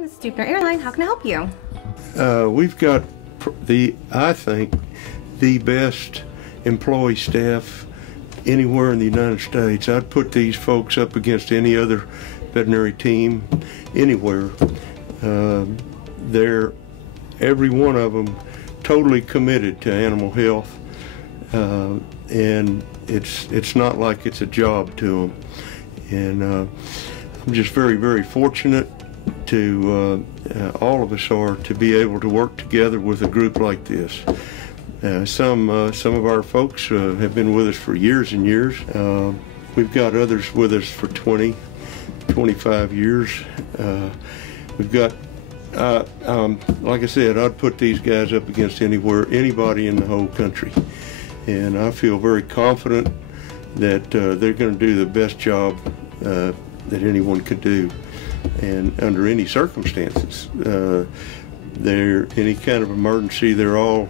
morning, this is Dupner Airline. How can I help you? We've got I think, the best employee staff anywhere in the United States. I'd put these folks up against any other veterinary team anywhere. They're, every one of them, totally committed to animal health, and it's not like it's a job to them. And I'm just very, very fortunate to, all of us are, to be able to work together with a group like this. Some of our folks have been with us for years and years. We've got others with us for 20, 25 years. We've got, like I said, I'd put these guys up against anybody in the whole country. And I feel very confident that they're going to do the best job that anyone could do, and under any circumstances. Any kind of emergency, they're all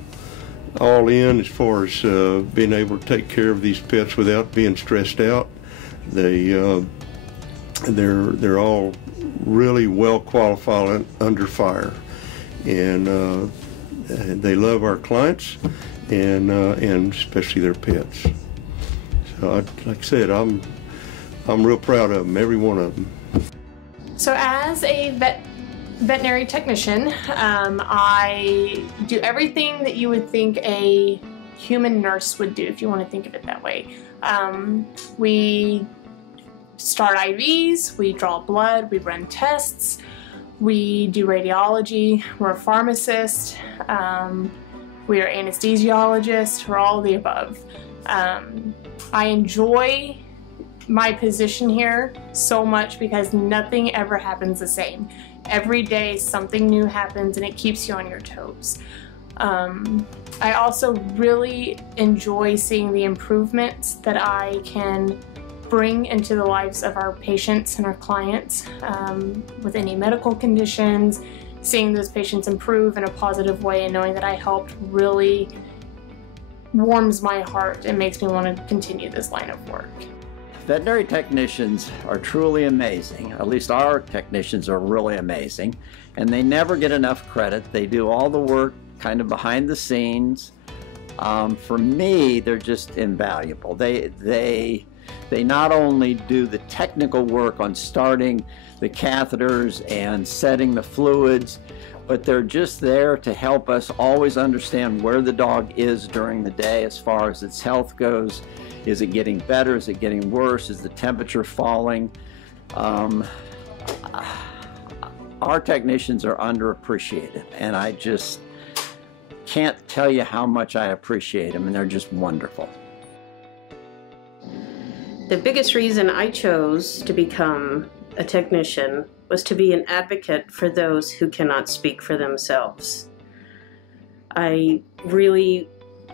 in as far as being able to take care of these pets without being stressed out. They're all really well qualified under fire, and they love our clients and especially their pets. So like I said, I'm real proud of them, every one of them. So as a veterinary technician, I do everything that you would think a human nurse would do, if you want to think of it that way. We start IVs, we draw blood, we run tests, we do radiology, we're a pharmacist, we are anesthesiologists, we're all of the above. I enjoy my position here so much because nothing ever happens the same. Every day something new happens and it keeps you on your toes. I also really enjoy seeing the improvements that I can bring into the lives of our patients and our clients with any medical conditions. Seeing those patients improve in a positive way and knowing that I helped really warms my heart and makes me want to continue this line of work. Veterinary technicians are truly amazing. At least our technicians are really amazing, and they never get enough credit. They do all the work kind of behind the scenes. For me, they're just invaluable. They not only do the technical work on starting the catheters and setting the fluids, but they're just there to help us always understand where the dog is during the day as far as its health goes. Is it getting better? Is it getting worse? Is the temperature falling? Our technicians are underappreciated, and I just can't tell you how much I appreciate them, and they're just wonderful. The biggest reason I chose to become a technician was to be an advocate for those who cannot speak for themselves. I really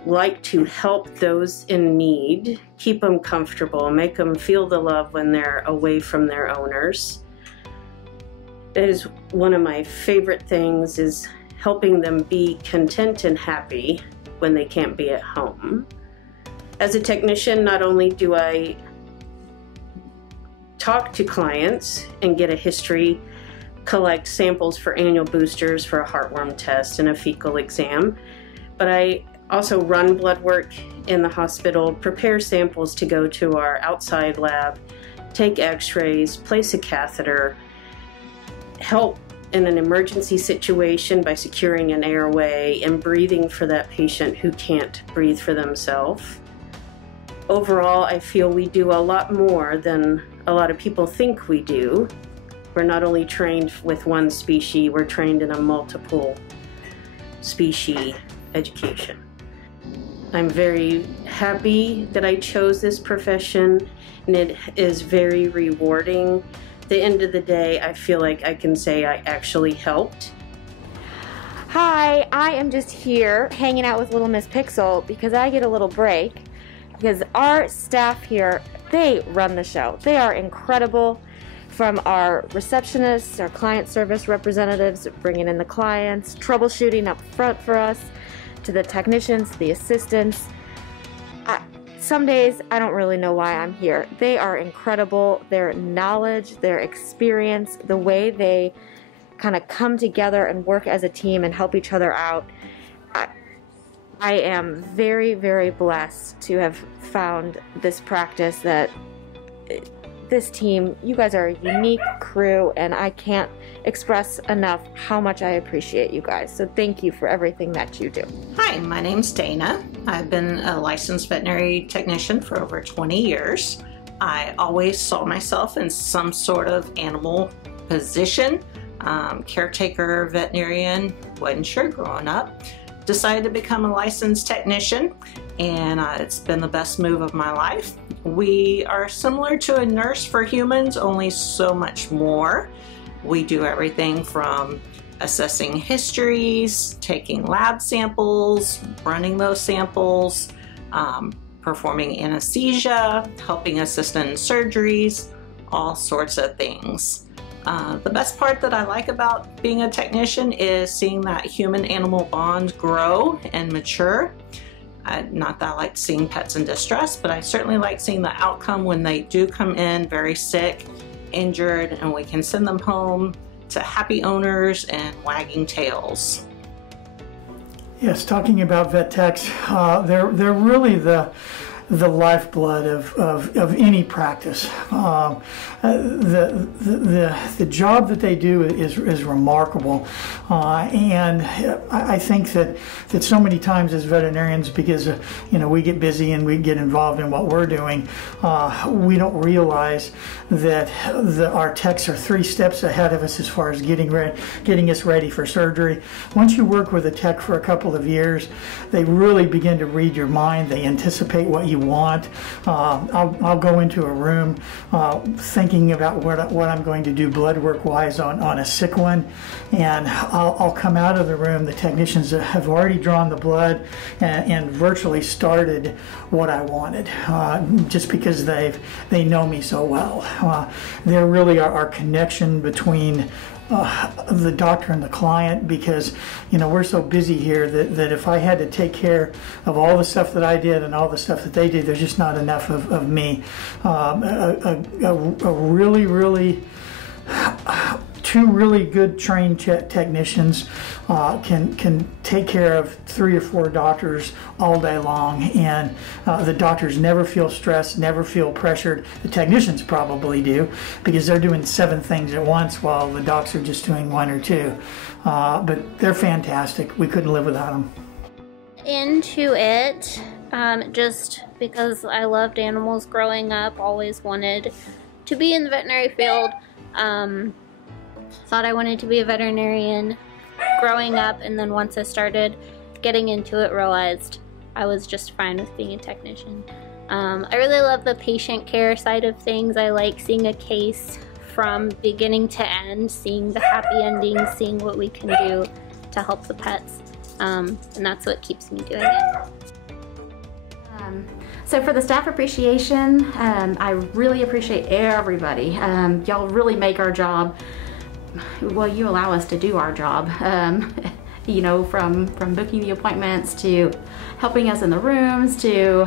like to help those in need, keep them comfortable, make them feel the love when they're away from their owners. That is one of my favorite things, is helping them be content and happy when they can't be at home. As a technician, not only do I talk to clients and get a history, collect samples for annual boosters for a heartworm test and a fecal exam, but I also run blood work in the hospital, prepare samples to go to our outside lab, take x-rays, place a catheter, help in an emergency situation by securing an airway and breathing for that patient who can't breathe for themselves. Overall, I feel we do a lot more than a lot of people think we do. We're not only trained with one species, we're trained in a multiple species education. I'm very happy that I chose this profession, and it is very rewarding. At the end of the day, I feel like I can say I actually helped. Hi, I am just here hanging out with little Miss Pixel because I get a little break because our staff here, they run the show. They are incredible. From our receptionists, our client service representatives bringing in the clients, troubleshooting up front for us, to the technicians, the assistants. Some days I don't really know why I'm here. They are incredible. Their knowledge, their experience, the way they kind of come together and work as a team and help each other out. I am very, very blessed to have found this practice, that this team, you guys are a unique crew, and I can't express enough how much I appreciate you guys. So thank you for everything that you do. Hi, my name's Dana. I've been a licensed veterinary technician for over 20 years. I always saw myself in some sort of animal position. Caretaker, veterinarian, wasn't sure growing up. Decided to become a licensed technician, and it's been the best move of my life. We are similar to a nurse for humans, only so much more. We do everything from assessing histories, taking lab samples, running those samples, performing anesthesia, helping assist in surgeries, all sorts of things. The best part that I like about being a technician is seeing that human-animal bond grow and mature. Not that I like seeing pets in distress, but I certainly like seeing the outcome when they do come in very sick, injured, and we can send them home to happy owners and wagging tails. Yes, talking about vet techs, they're really the lifeblood of any practice. The job that they do is remarkable, and I think that so many times as veterinarians, because we get busy and we get involved in what we're doing, we don't realize that our techs are 3 steps ahead of us as far as getting us ready for surgery. Once you work with a tech for a couple of years, they really begin to read your mind. They anticipate what you want. I'll go into a room thinking about what I'm going to do blood work wise on a sick one, and I'll come out of the room. The technicians have already drawn the blood and virtually started what I wanted, just because they know me so well. They're really our connection between the doctor and the client, because we're so busy here that if I had to take care of all the stuff that I did and all the stuff that they did, there's just not enough of me. Two really good trained technicians can take care of 3 or 4 doctors all day long, and the doctors never feel stressed, never feel pressured. The technicians probably do, because they're doing 7 things at once while the docs are just doing 1 or 2. But they're fantastic. We couldn't live without them. Into it just because I loved animals growing up, always wanted to be in the veterinary field. Thought I wanted to be a veterinarian growing up, and then once I started getting into it, realized I was just fine with being a technician. I really love the patient care side of things. I like seeing a case from beginning to end, seeing the happy endings, seeing what we can do to help the pets, and that's what keeps me doing it. So for the staff appreciation, I really appreciate everybody. Y'all really make our job, well, you allow us to do our job. From booking the appointments to helping us in the rooms to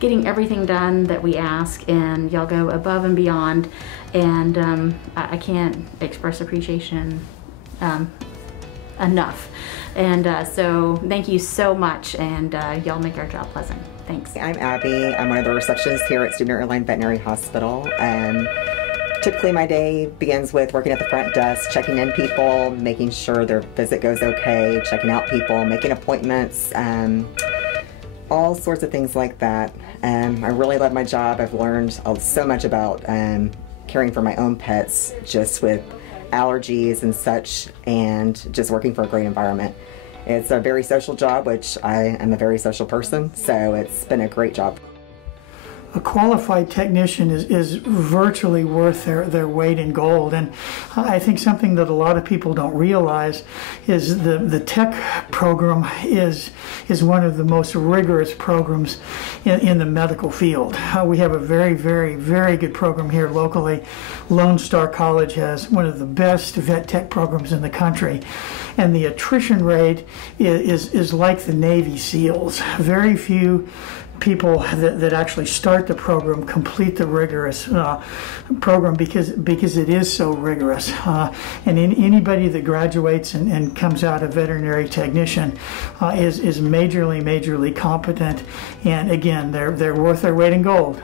getting everything done that we ask, and y'all go above and beyond, and I can't express appreciation enough. And so thank you so much, and y'all make our job pleasant. Thanks. I'm Abby. I'm one of the receptionists here at Student Airline Veterinary Hospital. Typically my day begins with working at the front desk, checking in people, making sure their visit goes okay, checking out people, making appointments, all sorts of things like that. I really love my job. I've learned so much about caring for my own pets, just with allergies and such, and just working for a great environment. It's a very social job, which I am a very social person, so it's been a great job. A qualified technician is virtually worth their weight in gold, and I think something that a lot of people don't realize is the tech program is one of the most rigorous programs in the medical field. We have a very, very, very good program here locally. Lone Star College has one of the best vet tech programs in the country, and the attrition rate is like the Navy SEALs. Very few people that actually start the program complete the rigorous program because it is so rigorous. And anybody that graduates and comes out a veterinary technician is majorly competent, and again, they're worth their weight in gold.